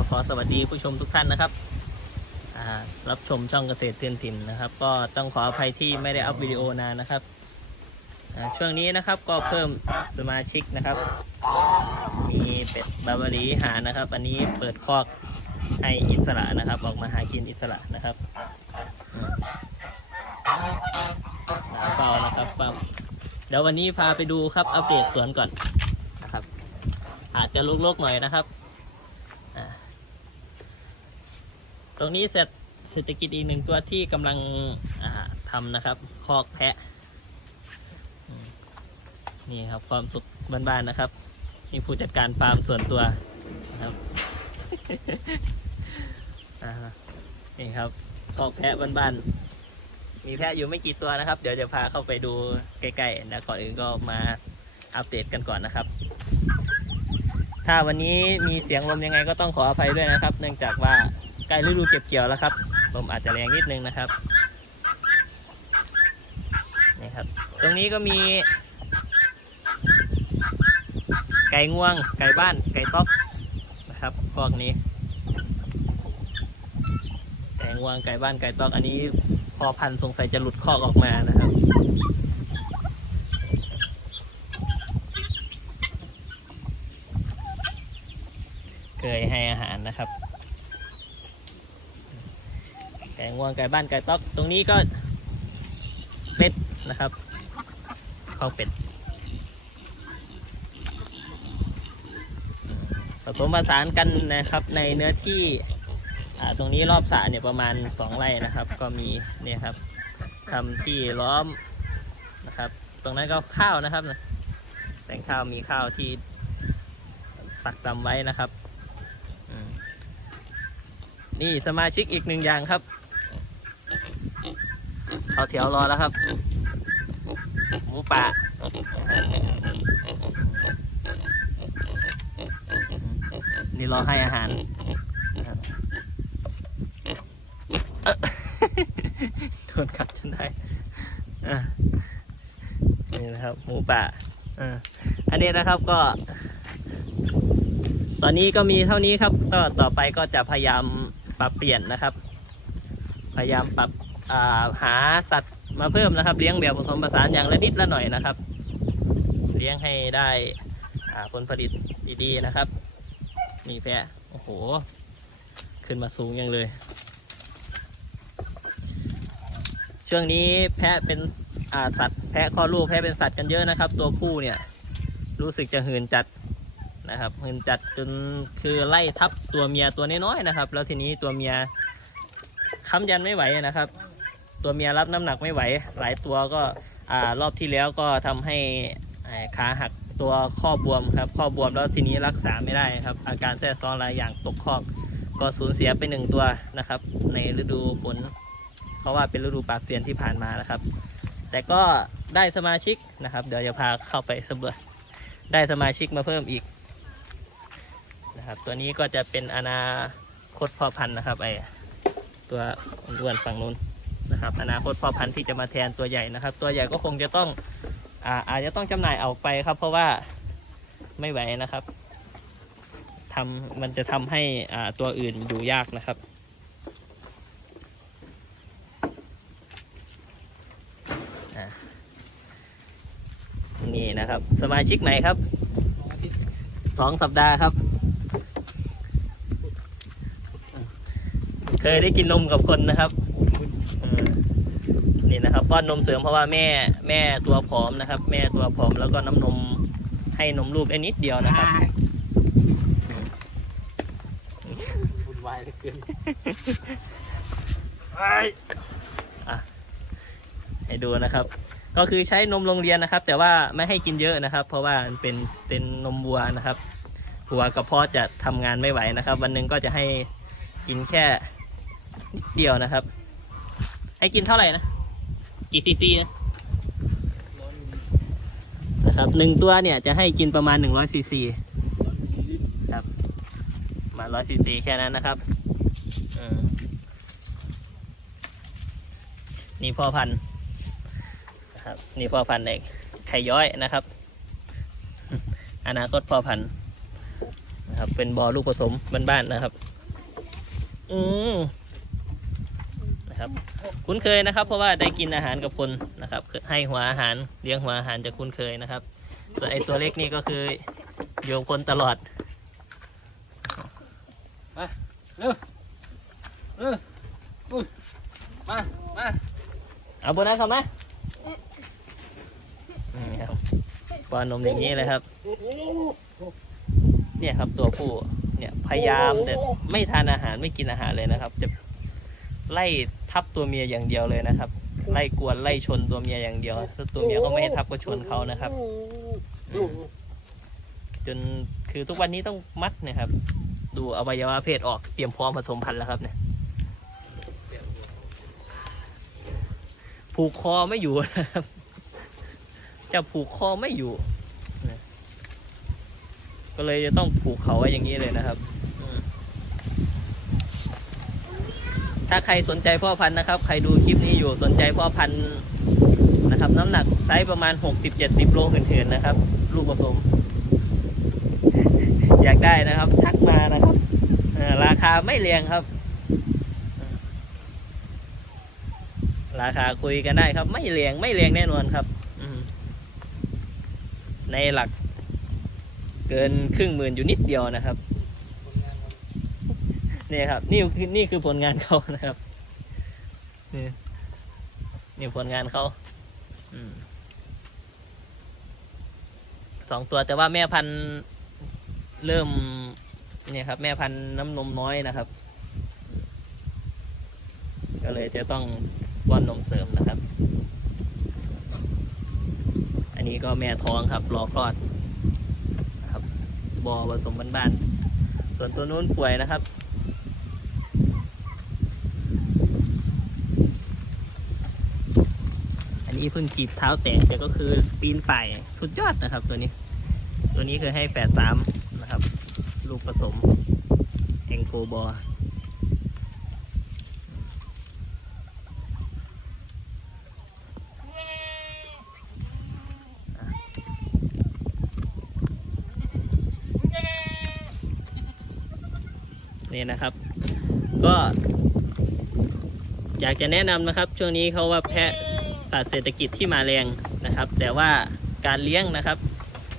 ก็ขอสวัสดีผู้ชมทุกท่านนะครับรับชมช่องเกษตรเตือนถิ่นนะครับ ก็ต้องขออภัยที่ไม่ได้อัพวิดีโอนานนะครับช่วงนี้นะครับก็เพิ่มสมาชิกนะครับ มีเป็ดบาบารีหานะครับ อันนี้เปิดคอกให้อิสระนะครับ ออกมาหากินอิสระนะครับหนาเปล่านะครับปั๊มเดี๋ยววันนี้พาไปดูครับอัปเดตสวนก่อนนะครับ อาจจะลุกๆหน่อยนะครับอ่า ตรงนี้เสร็จเศรษฐกิจอีกหนึ่งตัวที่กำลังทำนะครับ คอกแพะ นี่ครับความสุขบ้านๆนะครับนี่ผู้จัดการฟาร์มส่วนตัวนะครับนี่ครับคอกแพะบ้านๆมีแพะอยู่ไม่กี่ตัวนะครับ เดี๋ยวจะพาเข้าไปดูใกล้ๆนะก่อนอื่นก็มาอัปเดตกันก่อนนะครับ ถ้าวันนี้มีเสียงลมยังไงก็ต้องขออภัยด้วยนะครับ เนื่องจากว่า ใกล้ฤดูเก็บเกี่ยวแล้วครับ ลมอาจจะแรงนิดนึงนะครับ นี่ครับ ตรงนี้ก็มี ไก่งวง ไก่บ้าน ไก่ต๊อกนะครับ พวกนี้ ไก่งวง ไก่บ้าน ไก่ต๊อก อันนี้พอพันสงสัยจะหลุดคอกออกมานะครับเคยให้อาหารนะครับ ไก่ งวงไก่บ้านไก่ต๊อก ตรงนี้ก็เป็ดนะครับข้าวเป็ดผสมผสานกันนะครับในเนื้อที่ตรงนี้รอบสระเนี่ยประมาณ 2 ไร่นะครับ ก็มีเนี่ยครับทำที่ล้อมนะครับ ตรงนั้นก็ข้าวนะครับแปลงข้าวมีข้าวที่ปักตำไว้นะครับนี่สมาชิกอีกหนึ่งอย่างครับ เขาเถียวรอแล้วครับหมูป่านี่รอให้อาหารโดนกัดจนได้นี่นะครับหมูป่าอันนี้นะครับก็ ตอนนี้ก็มีเท่านี้ครับ ก็ต่อไปก็จะพยายามปรับเปลี่ยนนะครับ พยายามปรับ หาสัตว์มาเพิ่มนะครับ เลี้ยงแบบผสมผสานอย่างละนิดละหน่อยนะครับ เลี้ยงให้ได้ผลผลิตดีๆนะครับ มีแพะโอ้โห ขึ้นมาสูงยังเลย ช่วงนี้แพะเป็นสัตว์แพะคลอดลูกแพะเป็นสัตว์กันเยอะนะครับ ตัวผู้เนี่ยรู้สึกจะหืนจัดนะครับหืนจัดจนคือไล่ทับตัวเมียตัวน้อยๆนะครับ แล้วทีนี้ตัวเมียค้ำยันไม่ไหวนะครับ ตัวเมียรับน้ำหนักไม่ไหว หลายตัวก็รอบที่แล้วก็ทำให้ขาหักตัวข้อบวมครับข้อบวมแล้วทีนี้รักษาไม่ได้ครับ อาการแทรกซ้อนหลายอย่างตกคอกก็สูญเสียไปหนึ่งตัวนะครับ ในฤดูฝนเพราะว่าเป็นฤดูปากเสียนที่ผ่านมานะครับ แต่ก็ได้สมาชิกนะครับ เดี๋ยวจะพาเข้าไปสำรวจได้สมาชิกมาเพิ่มอีกนะครับ ตัวนี้ก็จะเป็นอนาคตพ่อพันธุ์นะครับไอตัวอ้วนฝั่งนู้น นะครับอนาคตพ่อพันธุ์ที่จะมาแทนตัวใหญ่นะครับ ตัวใหญ่ก็คงจะต้องอาอาจจะต้องจำหน่ายออกไปครับ เพราะว่าไม่ไหวนะครับทำมันจะทำให้อ่าตัวอื่นอยู่ยากนะครับนี่นะครับ สมาชิกไหนครับสองสัปดาห์ครับ เคยได้กินนมกับคนนะครับ นี่นะครับป้อนนมเสริมเพราะว่าแม่แม่ตัวผอมนะครับ แม่ตัวผอมแล้วก็น้ำนมให้นมลูกได้นิดเดียวนะครับ วุ่นวายเหลือเกินอะให้ดูนะครับ ก็คือใช้นมโรงเรียนนะครับ แต่ว่าไม่ให้กินเยอะนะครับ เพราะว่ามันเป็นเป็นนมวัวนะครับหัวกระเพาะจะทำงานไม่ไหวนะครับ วันหนึ่งก็จะให้กินแค่นิดเดียวนะครับ ให้กินเท่าไหร่นะ กี่ซีซีนะนะครับหนึ่งตัวเนี่ยจะให้กินประมาณ100ซีซีครับมาณ100ซีซีแค่นั้นนะครับนี่พ่อพันธุ์นะครับนี่พ่อพันธุ์เด็กไข่ย้อยนะครับ อนาคตพ่อพันธุ์นะครับ เป็นบอลูกผสมบ้านๆนะครับ อืม นะครับ คุ้นเคยนะครับ เพราะว่าได้กินอาหารกับคนนะครับ ให้หัวอาหารเลี้ยงหัวอาหารจะคุ้นเคยนะครับส่วไอตัวเล็กนี่ก็คืออยู่กับคนตลอดมาเร็วเร็วอุ้ยมามาเอาโบนัสเข้ามานี่ครับป้อนนมอย่างนี้เลยครับ เนี่ยครับตัวผู้เนี่ยพยายามแต่ไม่ทานอาหารไม่กินอาหารเลยนะครับจะ ไล่ทับตัวเมียอย่างเดียวเลยนะครับ ไล่กวนไล่ชนตัวเมียอย่างเดียวถ้าตัวเมียก็ไม่ให้ทับก็ชนเขานะครับอืมจนคือทุกวันนี้ต้องมัดนะครับ ดูอวัยวะเพศออกเตรียมพร้อมผสมพันธุ์แล้วครับเนี่ยผูกคอไม่อยู่นะครับจะผูกคอไม่อยู่นะก็เลยจะต้องผูกเขาไว้อย่างนี้เลยนะครับอืม ถ้าใครสนใจพ่อพันธุ์นะครับ ใครดูคลิปนี้อยู่สนใจพ่อพันธุ์นะครับ น้ำหนักไซส์ประมาณ 60-70 โลเหินๆนะครับ ลูกผสม อยากได้นะครับ ทักมานะครับราคาไม่แรงครับ ราคาคุยกันได้ครับ ไม่แรงไม่แรงแน่นอนครับในหลักเกินครึ่งหมื่นอยู่นิดเดียวนะครับ นี่ครับ นี่คือนี่คือผลงานเขานะครับ นี่นี่ผลงานเขาอสองตัวแต่ว่าแม่พันธุ์เริ่ม เนี่ยครับ แม่พันธุ์น้ำนมน้อยนะครับ ก็เลยจะต้องป้อนนมเสริมนะครับ อันนี้ก็แม่ท้องครับ รอคลอดครับบอผสมบ้านๆส่วนตัวนู้นป่วยนะครับ นี้เพิ่งจีบเท้าแตกแต่ก็คือปีนป่ายสุดยอดนะครับ ตัวนี้ ตัวนี้คือให้แปดสามนะครับ ลูกผสมเองโกบอนี่นะครับ ก็อยากจะแนะนำนะครับ ช่วงนี้เขาว่าแพะ สัตว์เศรษฐกิจที่มาแรงนะครับ แต่ว่าการเลี้ยงนะครับ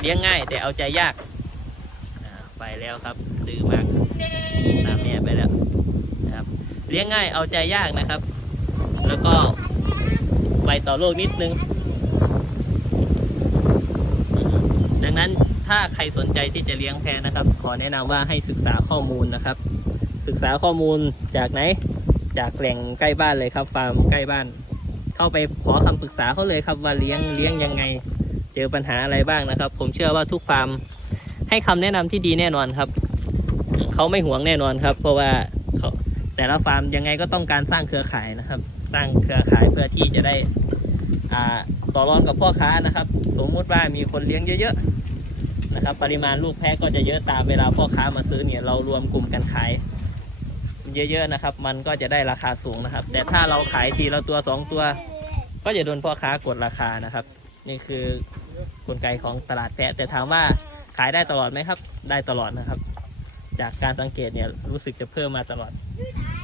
เลี้ยงง่ายแต่เอาใจยากไปแล้วครับดื้อมากตามแม่ไปแล้วนะครับ เลี้ยงง่ายเอาใจยากนะครับ แล้วก็ไวต่อโลกนิดนึง ดังนั้นถ้าใครสนใจที่จะเลี้ยงแพะนะครับ ขอแนะนำว่าให้ศึกษาข้อมูลนะครับ ศึกษาข้อมูลจากไหน จากแหล่งใกล้บ้านเลยครับ ฟาร์มใกล้บ้าน เข้าไปขอคำปรึกษาเขาเลยครับว่าเลี้ยงเลี้ยงยังไง เจอปัญหาอะไรบ้างนะครับ ผมเชื่อว่าทุกฟาร์มให้คำแนะนำที่ดีแน่นอนครับเขาไม่หวงแน่นอนครับ เพราะว่าเขาแต่ละฟาร์มยังไงก็ต้องการสร้างเครือข่ายนะครับ สร้างเครือข่ายเพื่อที่จะได้อ่าต่อรองกับพ่อค้านะครับ สมมุติว่ามีคนเลี้ยงเยอะๆนะครับ ปริมาณลูกแพะก็จะเยอะตามเวลาพ่อค้ามาซื้อเนี่ยเรารวมกลุ่มกันขาย เยอะๆนะครับ มันก็จะได้ราคาสูงนะครับ แต่ถ้าเราขายทีละตัวสองตัว ก็จะโดนพ่อค้ากดราคานะครับ นี่คือกลไกของตลาดแพะ แต่ถามว่าขายได้ตลอดไหมครับ ได้ตลอดนะครับ จากการสังเกตเนี่ยรู้สึกจะเพิ่มมาตลอด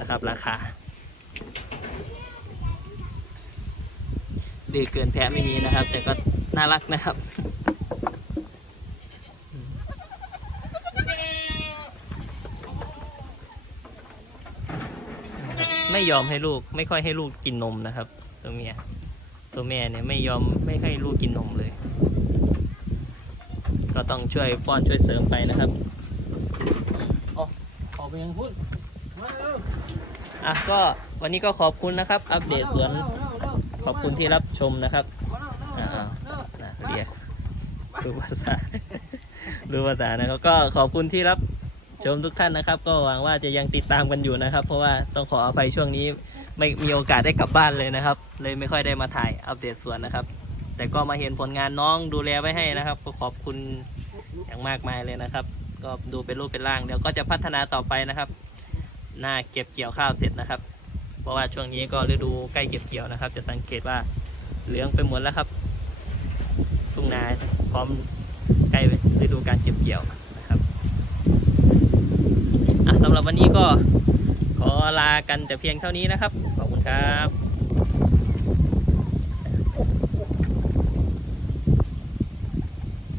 นะครับ ราคาดีเกินแพะไม่มีนะครับ แต่ก็น่ารักนะครับ ไม่ยอมให้ลูก ไม่ค่อยให้ลูกกินนมนะครับ ตัวเมียตัวแม่เนี่ยไม่ยอมไม่ให้ลูกกินนมเลย ก็ต้องช่วยป้อนช่วยเสริมไปนะครับอ๋อขอไปยังพูดมาเร็วอะก็วันนี้ก็ขอบคุณนะครับ อัปเดตสวนขอบคุณที่รับชมนะครับอ่าๆนะเรียกรู้ภาษารู้ภาษานะครับ ก็ขอบคุณที่รับ ชมทุกท่านนะครับ ก็หวังว่าจะยังติดตามกันอยู่นะครับ เพราะว่าต้องขออภัยช่วงนี้ไม่มีโอกาสได้กลับบ้านเลยนะครับ เลยไม่ค่อยได้มาถ่ายอัปเดตสวนนะครับ แต่ก็มาเห็นผลงานน้องดูแลไว้ให้นะครับ ก็ขอบคุณอย่างมากมายเลยนะครับ ก็ดูเป็นรูปเป็นร่างเดี๋ยวก็จะพัฒนาต่อไปนะครับ หน้าเก็บเกี่ยวข้าวเสร็จนะครับ เพราะว่าช่วงนี้ก็ฤดูใกล้เก็บเกี่ยวนะครับ จะสังเกตว่าเหลืองไปหมดแล้วครับทุ่งนาพร้อมใกล้ฤดูการเก็บเกี่ยว สำหรับวันนี้ก็ขอลากันแต่เพียงเท่านี้นะครับ ขอบคุณครับ